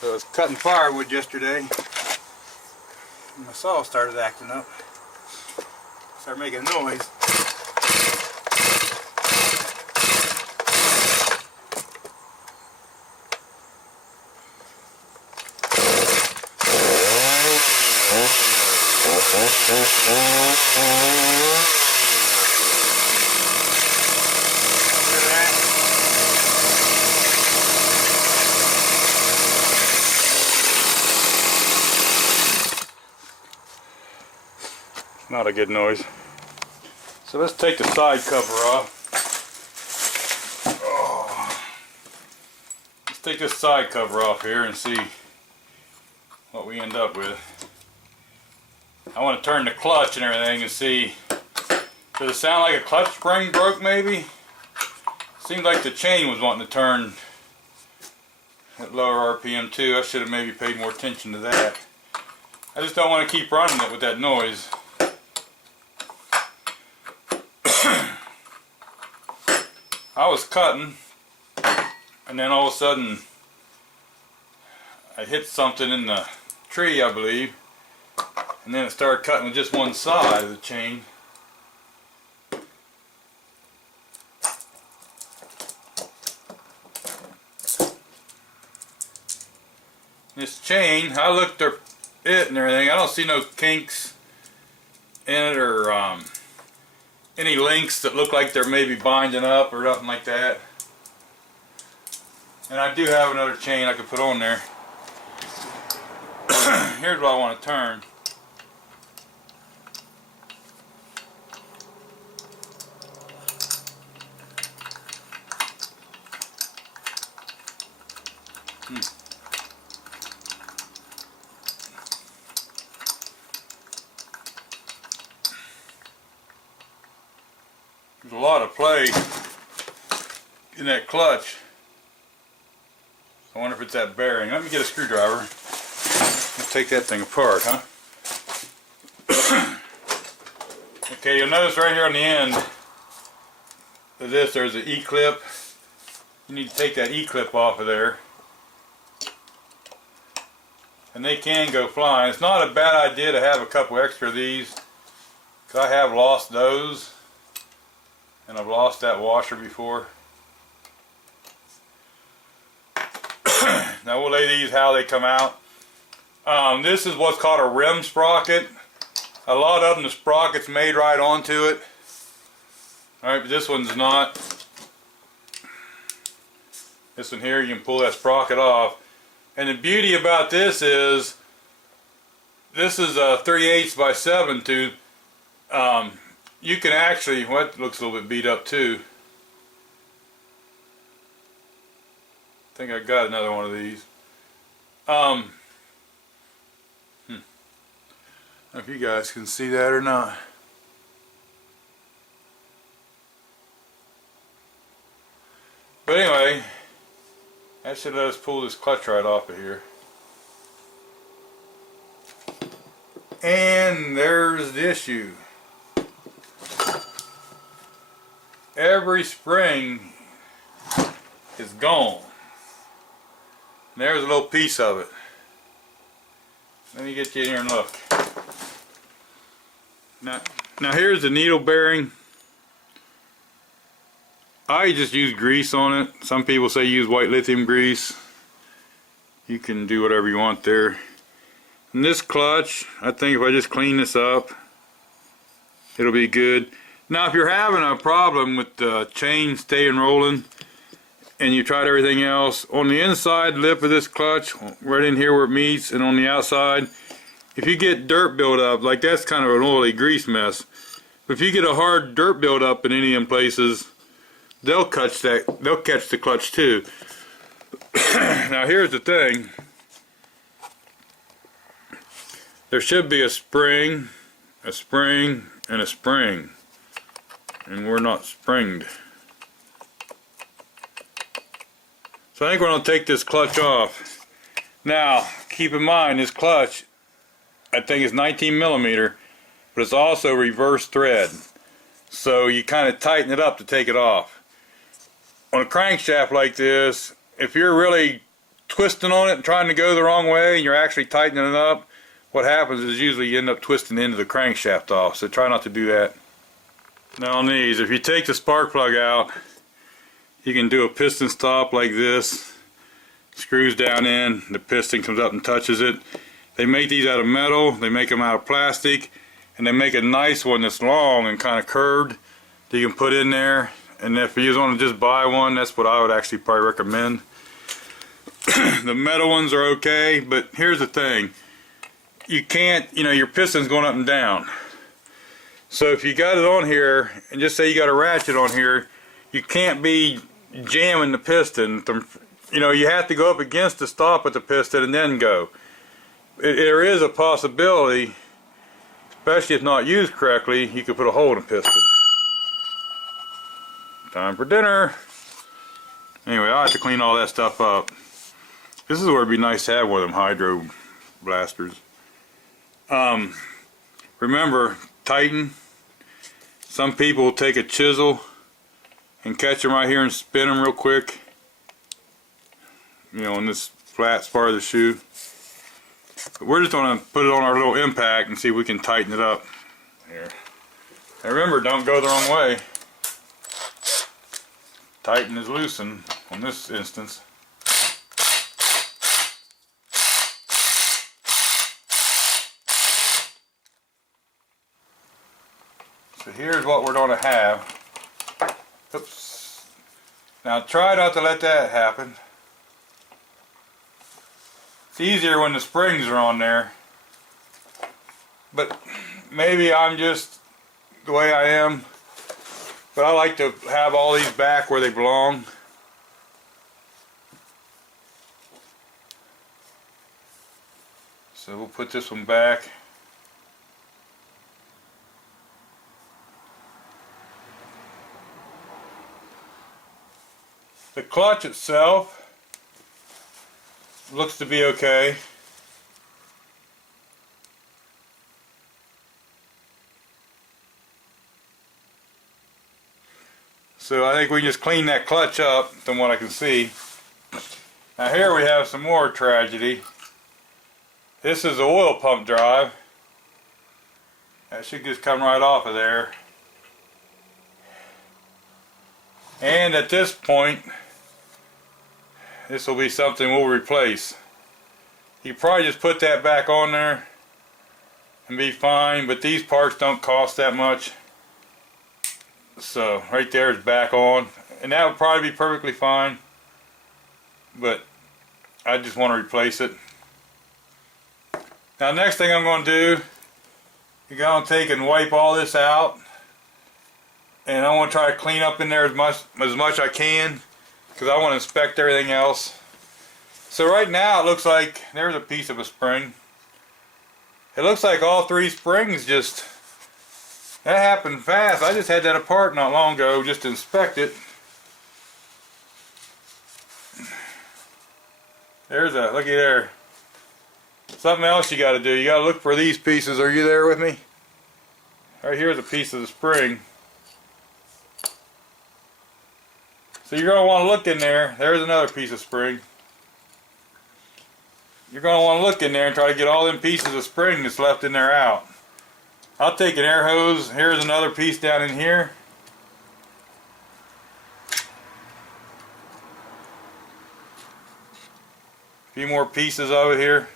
So I was cutting firewood yesterday, and my saw started acting up. Started making noise. Not a good noise. So let's take the side cover off. Let's take this side cover off here and see what we end up with. I want to turn the clutch and everything and see, does it sound like a clutch spring broke maybe? Seemed like the chain was wanting to turn at lower RPM too. I should have maybe paid more attention to that. I just don't want to keep running it with that noise. I was cutting, and then all of a sudden I hit something in the tree, I believe, and then it started cutting with just one side of the chain. This chain, I looked at it and everything, I don't see no kinks in it or any links that look like they're maybe binding up or nothing like that. And I do have another chain I could put on there. Here's what I want to turn. There's a lot of play in that clutch. I wonder if it's that bearing. Let me get a screwdriver. Let's take that thing apart, huh? Okay, you'll notice right here on the end of this there's an E-clip. You need to take that E-clip off of there. And they can go flying. It's not a bad idea to have a couple extra of these, because I have lost those. And I've lost that washer before. Now we'll lay these how they come out. This is what's called a rim sprocket. A lot of them, the sprocket's made right onto it. Alright, but this one's not. This one here, you can pull that sprocket off. And the beauty about this is a 3/8 by 7 tooth. You can actually, well, it looks a little bit beat up too. I think I got another one of these. I don't know if you guys can see that or not. But anyway, that should let us pull this clutch right off of here. And there's the issue. Every spring is gone. And there's a little piece of it. Let me get you in here and look. Now here's the needle bearing. I just use grease on it. Some people say use white lithium grease. You can do whatever you want there. And this clutch, I think if I just clean this up, it'll be good. Now if you're having a problem with the chain staying rolling and you tried everything else, on the inside lip of this clutch, right in here where it meets, and on the outside, if you get dirt buildup, like that's kind of an oily grease mess, but if you get a hard dirt buildup in any of them places, they'll catch the clutch too. Now here's the thing. There should be a spring, and a spring. And we're not springed. So I think we're going to take this clutch off. Now, keep in mind this clutch, I think is 19 millimeter, but it's also reverse thread. So you kind of tighten it up to take it off. On a crankshaft like this, if you're really twisting on it and trying to go the wrong way and you're actually tightening it up, what happens is usually you end up twisting the end of the crankshaft off, so try not to do that. Now on these, if you take the spark plug out, you can do a piston stop like this. Screws down in, the piston comes up and touches it. They make these out of metal, they make them out of plastic, and they make a nice one that's long and kind of curved that you can put in there. And if you want to just buy one, that's what I would actually probably recommend. The metal ones are okay, but here's the thing. You can't, your piston's going up and down. So if you got it on here, and just say you got a ratchet on here, you can't be jamming the piston. You have to go up against the stop with the piston and then go. There is a possibility, especially if not used correctly, you could put a hole in the piston. Time for dinner. Anyway, I have to clean all that stuff up. This is where it'd be nice to have one of them hydro blasters. Remember, tighten. Some people will take a chisel and catch them right here and spin them real quick. On this flat part of the shoe. But we're just going to put it on our little impact and see if we can tighten it up. Here. And remember, don't go the wrong way. Tighten is loosen on this instance. So here's what we're going to have. Oops. Now try not to let that happen. It's easier when the springs are on there. But maybe I'm just the way I am. But I like to have all these back where they belong. So we'll put this one back. The clutch itself looks to be okay. So I think we just clean that clutch up from what I can see. Now here we have some more tragedy. This is the oil pump drive. That should just come right off of there. And at this point, this will be something we'll replace. You probably just put that back on there and be fine, but these parts don't cost that much. So right there is back on, and that would probably be perfectly fine, but I just want to replace it. Now next thing I'm going to do, you're going to take and wipe all this out, and I want to try to clean up in there as much I can, because I want to inspect everything else. So right now it looks like there's a piece of a spring. It looks like all three springs just, that happened fast. I just had that apart not long ago just to inspect it. There's a, looky there. Something else you got to do. You got to look for these pieces. Are you there with me? Right here's a piece of the spring. So you're going to want to look in there. There's another piece of spring. You're going to want to look in there and try to get all them pieces of spring that's left in there out. I'll take an air hose. Here's another piece down in here. A few more pieces of it here.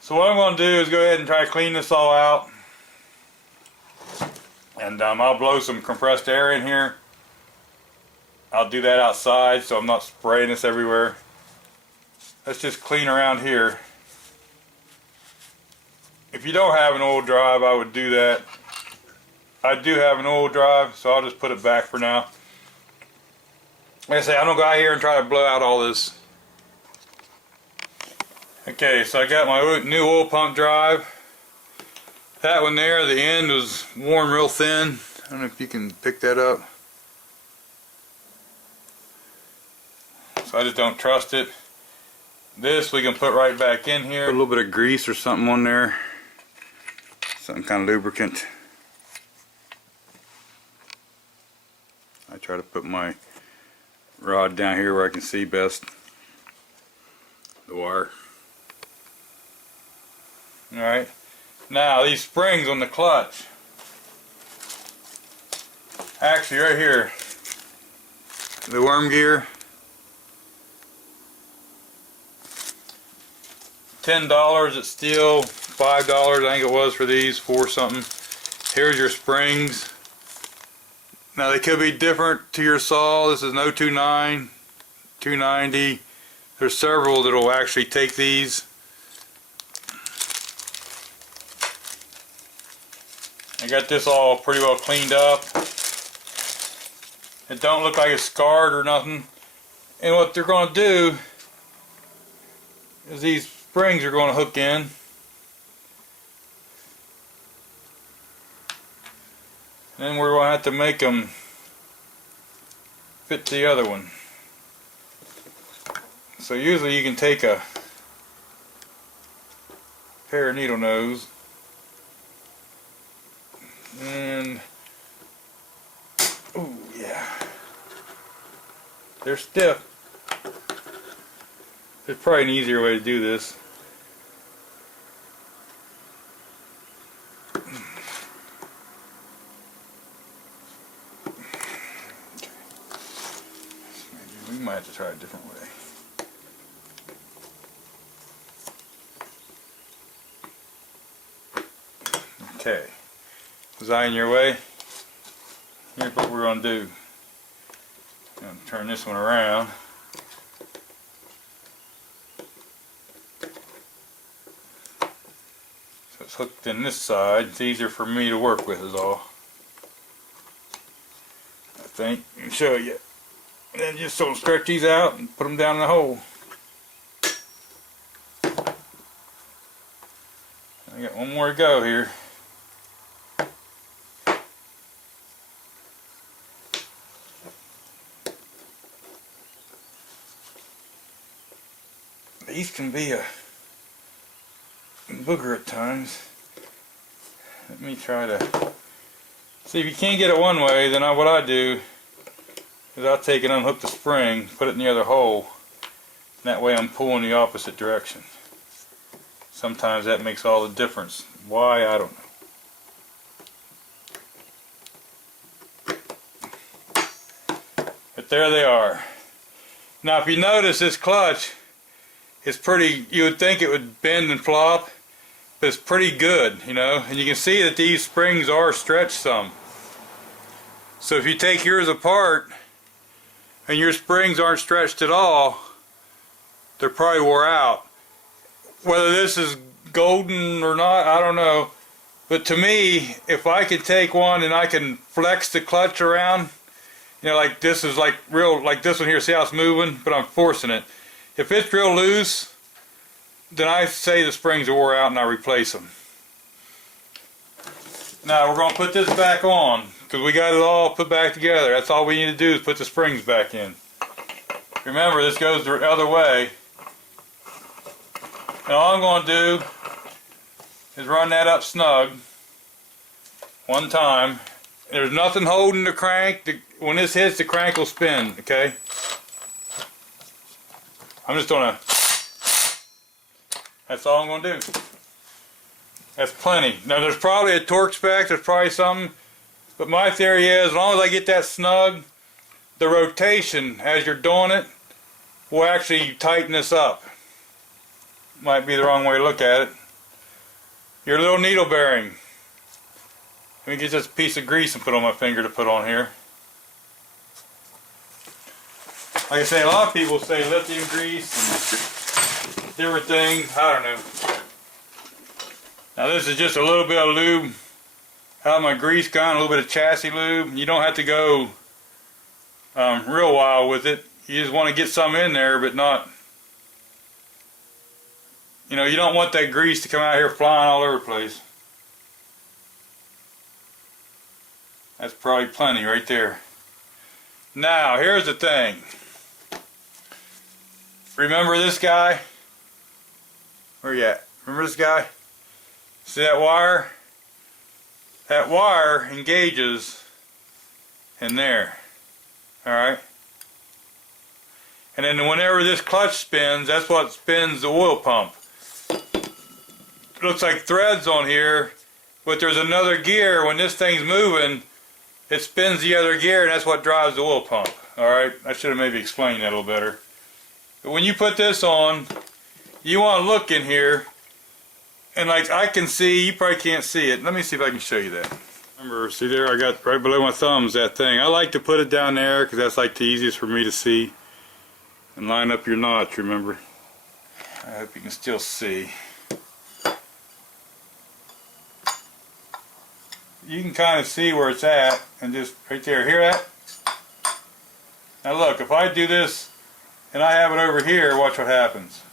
So what I'm going to do is go ahead and try to clean this all out. And I'll blow some compressed air in here. I'll do that outside so I'm not spraying this everywhere. Let's just clean around here. If you don't have an oil drive, I would do that. I do have an oil drive, so I'll just put it back for now. Like I say, I'm going to go out here and try to blow out all this. Okay, so I got my new oil pump drive. That one there, the end was worn real thin. I don't know if you can pick that up. so I just don't trust it. This we can put right back in here. Put a little bit of grease or something on there, some kind of lubricant. I try to put my rod down here where I can see best the wire. Alright, now these springs on the clutch, actually right here, the worm gear, $10 at Stihl, $5 I think it was for these, $4 something. Here's your springs. Now they could be different to your saw. This is an 029, 290. There's several that will actually take these. I got this all pretty well cleaned up. It don't look like it's scarred or nothing. And what they're going to do is these springs are going to hook in. Then we're going to have to make them fit the other one. So usually you can take a pair of needle nose and, oh yeah, they're stiff. There's probably an easier way to do this. We might have to try a different way. Okay, was I in your way? Here's what we're going to do. I'm going to turn this one around. So it's hooked in this side. It's easier for me to work with is all. I think. I can show you. And then just sort of stretch these out and put them down in the hole. I got one more to go here. These can be a booger at times. Let me try to see if you can't get it one way. Then what I do is I'll take and unhook the spring, put it in the other hole, and that way I'm pulling the opposite direction. Sometimes that makes all the difference. Why, I don't know. But there they are. Now if you notice, this clutch is pretty, you would think it would bend and flop, but it's pretty good, you know, and you can see that these springs are stretched some. So if you take yours apart and your springs aren't stretched at all, they're probably wore out. Whether this is golden or not, I don't know, but to me, if I could take one and I can flex the clutch around, you know, like this is like real, like this one here, see how it's moving, but I'm forcing it. If it's real loose, then I say the springs are wore out and I replace them. Now we're going to put this back on because we got it all put back together. That's all we need to do is put the springs back in. Remember, this goes the other way. And all I'm going to do is run that up snug one time. There's nothing holding the crank. When this hits, the crank will spin, okay? I'm just going to, that's all I'm going to do. That's plenty. Now there's probably a torque spec, there's probably something, but my theory is as long as I get that snug, the rotation as you're doing it will actually tighten this up. Might be the wrong way to look at it. Your little needle bearing. Let me get this piece of grease and put on my finger to put on here. Like I say, a lot of people say lithium grease and different things. I don't know. Now this is just a little bit of lube out of my grease gun, a little bit of chassis lube. You don't have to go real wild with it. You just want to get some in there, but not, you know, you don't want that grease to come out here flying all over the place. That's probably plenty right there. Now, here's the thing. remember this guy? Where you at? Remember this guy? See that wire? That wire engages in there. Alright? And then whenever this clutch spins, that's what spins the oil pump. It looks like threads on here, but there's another gear. When this thing's moving, it spins the other gear, and that's what drives the oil pump. Alright? I should have maybe explained that a little better. But when you put this on, you want to look in here, and like I can see, you probably can't see it. Let me see if I can show you that. Remember, see there, I got right below my thumbs that thing. I like to put it down there because that's like the easiest for me to see. And line up your notch, remember. I hope you can still see. You can kind of see where it's at, and just right there, hear that? Now look, if I do this and I have it over here, watch what happens.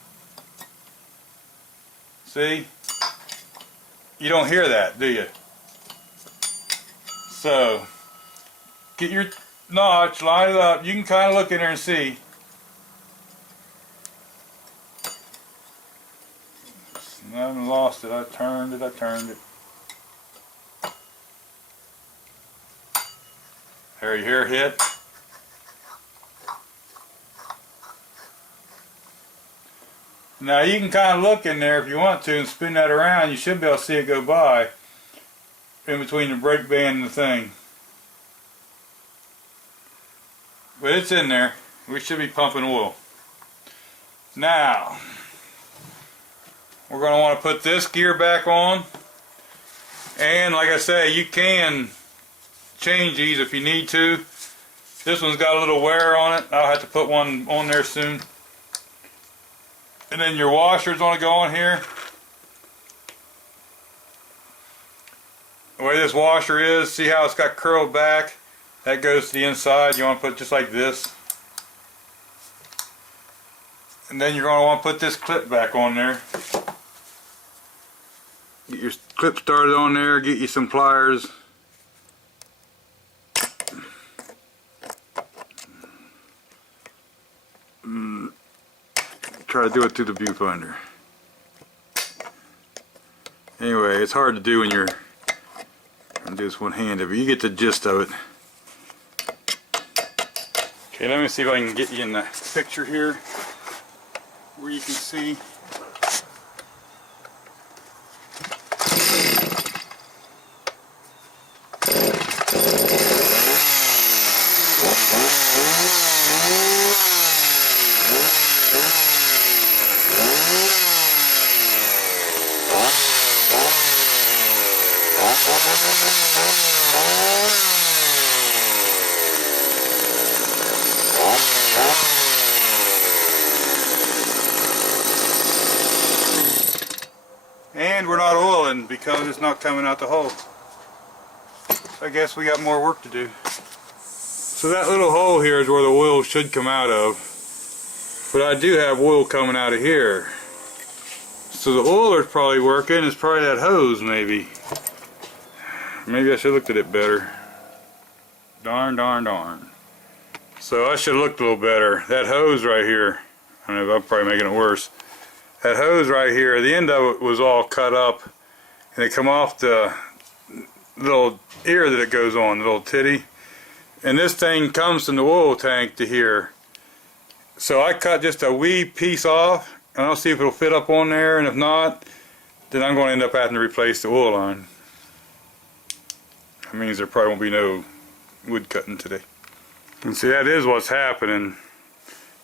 See? You don't hear that, do you? So, get your notch, line it up. You can kind of look in there and see. I haven't lost it. I turned it. There, you hear it hit? Now you can kind of look in there if you want to and spin that around. You should be able to see it go by in between the brake band and the thing. But it's in there. We should be pumping oil. Now, we're going to want to put this gear back on. And like I say, you can change these if you need to. This one's got a little wear on it. I'll have to put one on there soon. And then your washer's going to go on here. The way this washer is, see how it's got curled back? That goes to the inside. You want to put it just like this. And then you're going to want to put this clip back on there. Get your clip started on there, get you some pliers. Try to do it through the viewfinder. Anyway, it's hard to do when you're going to do this one-handed, but you get the gist of it. Okay, let me see if I can get you in the picture here where you can see. And we're not oiling because it's not coming out the hole. So I guess we got more work to do. So that little hole here is where the oil should come out of. But I do have oil coming out of here. So the oiler's probably working. It's probably that hose maybe. Maybe I should have looked at it better. Darn. So I should have looked a little better. That hose right here, I don't know if I'm probably making it worse. That hose right here, the end of it was all cut up and it come off the little ear that it goes on, the little titty. And this thing comes from the oil tank to here. So I cut just a wee piece off and I'll see if it'll fit up on there, and if not, then I'm going to end up having to replace the oil line. That means there probably won't be no wood cutting today. And see, that is what's happening.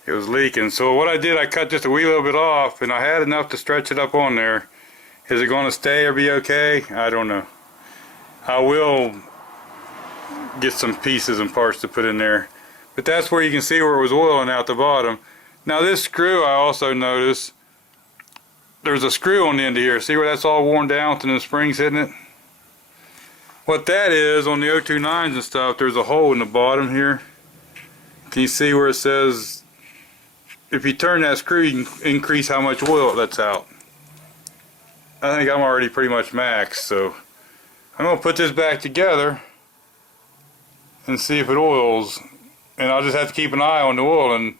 It was leaking. So what I did, I cut just a wee little bit off, and I had enough to stretch it up on there. Is it going to stay or be okay? I don't know. I will get some pieces and parts to put in there. But that's where you can see where it was oiling out the bottom. Now this screw, I also noticed, there's a screw on the end of here. See where that's all worn down with the springs hitting it? What that is, on the 029s and stuff, there's a hole in the bottom here. Can you see where it says, if you turn that screw, you can increase how much oil it lets out. I think I'm already pretty much maxed, so I'm going to put this back together and see if it oils. And I'll just have to keep an eye on the oil, and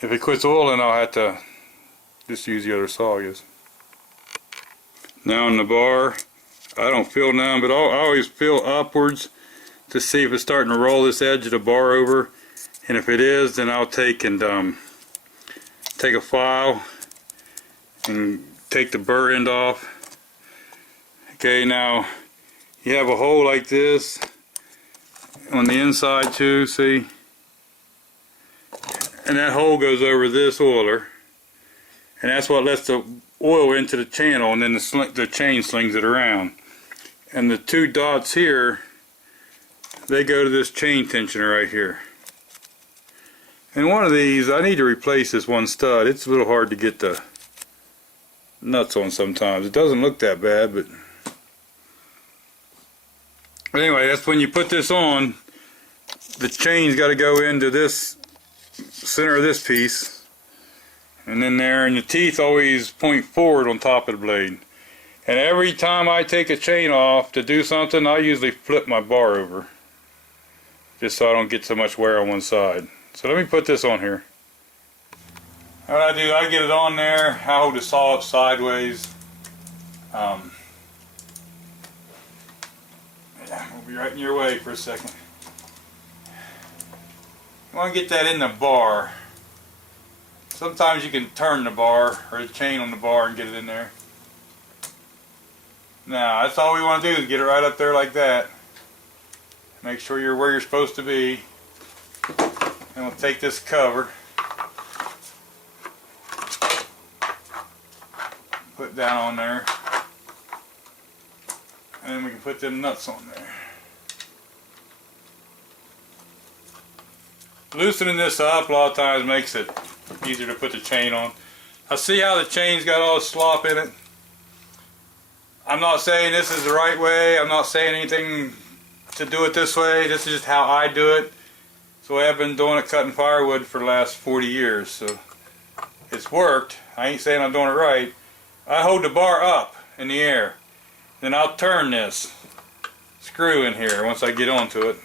If it quits oiling, I'll have to just use the other saw, I guess. Now on the bar, I don't feel none, but I always feel upwards to see if it's starting to roll this edge of the bar over. And if it is, then I'll take and take a file and take the burr end off. Okay, now you have a hole like this on the inside too, see? And that hole goes over this oiler, and that's what lets the oil into the channel, and then the chain slings it around. And the two dots here, they go to this chain tensioner right here. And one of these, I need to replace this one stud. It's a little hard to get the nuts on sometimes. It doesn't look that bad, but anyway, that's when you put this on, the chain's got to go into this center of this piece, and then there, and the teeth always point forward on top of the blade. And every time I take a chain off to do something, I usually flip my bar over, just so I don't get so much wear on one side. So let me put this on here. What I do, I get it on there, I hold the saw up sideways. Yeah, we'll be right in your way for a second. You want to get that in the bar. Sometimes you can turn the bar or the chain on the bar and get it in there. Now, that's all we want to do is get it right up there like that. Make sure you're where you're supposed to be. And we'll take this cover, put down on there, and then we can put them nuts on there. Loosening this up a lot of times makes it easier to put the chain on. I see how the chain's got all the slop in it. I'm not saying this is the right way. I'm not saying anything to do it this way. This is just how I do it. It's the way I've been doing it, cutting firewood for the last 40 years. So it's worked. I ain't saying I'm doing it right. I hold the bar up in the air. Then I'll turn this screw in here once I get onto it.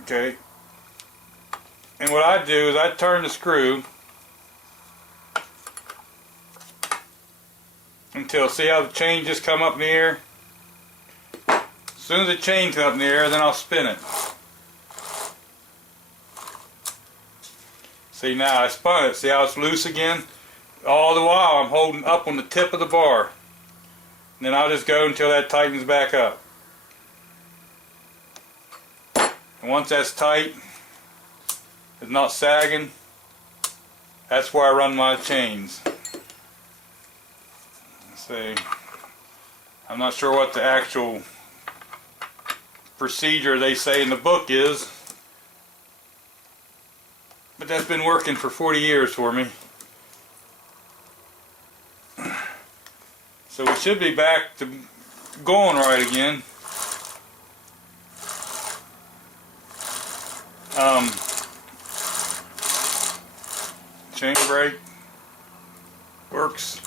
Okay. And what I do is I turn the screw until, see how the chain just come up in the air? As soon as the chain comes up in the air, then I'll spin it. See, now I spun it. See how it's loose again? All the while I'm holding up on the tip of the bar. And then I'll just go until that tightens back up. And once that's tight, it's not sagging, that's where I run my chains. Let's see, I'm not sure what the actual procedure they say in the book is, but that's been working for 40 years for me. So we should be back to going right again. Chain brake works.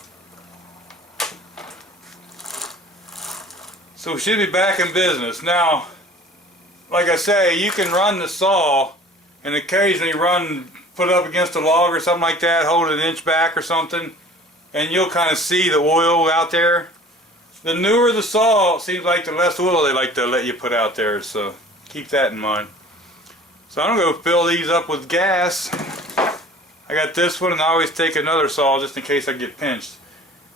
So we should be back in business. Now, like I say, you can run the saw and occasionally put it up against a log or something like that, hold it an inch back or something, and you'll kind of see the oil out there. The newer the saw, it seems like the less oil they like to let you put out there, so keep that in mind. So I'm going to go fill these up with gas. I got this one, and I always take another saw just in case I get pinched.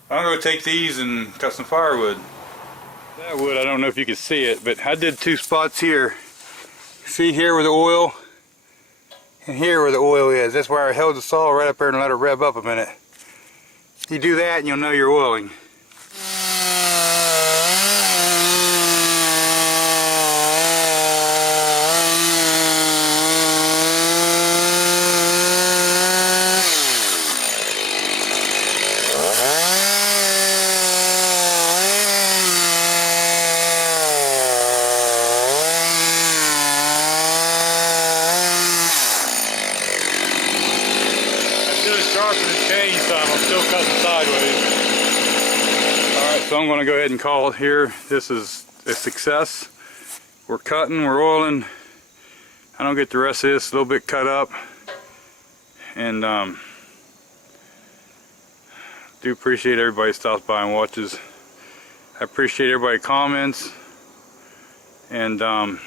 I'm going to take these and cut some firewood. That wood, I don't know if you can see it, but I did two spots here. See here where the oil, and here where the oil is. That's where I held the saw right up there and let it rev up a minute. You do that and you'll know you're oiling. I'm still cutting sideways. Alright, so I'm going to go ahead and call it here. This is a success. We're cutting, we're oiling. I don't get the rest of this a little bit cut up. And do appreciate everybody stops by and watches. I appreciate everybody comments, and hope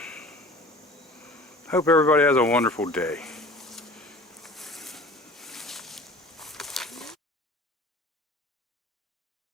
everybody has a wonderful day.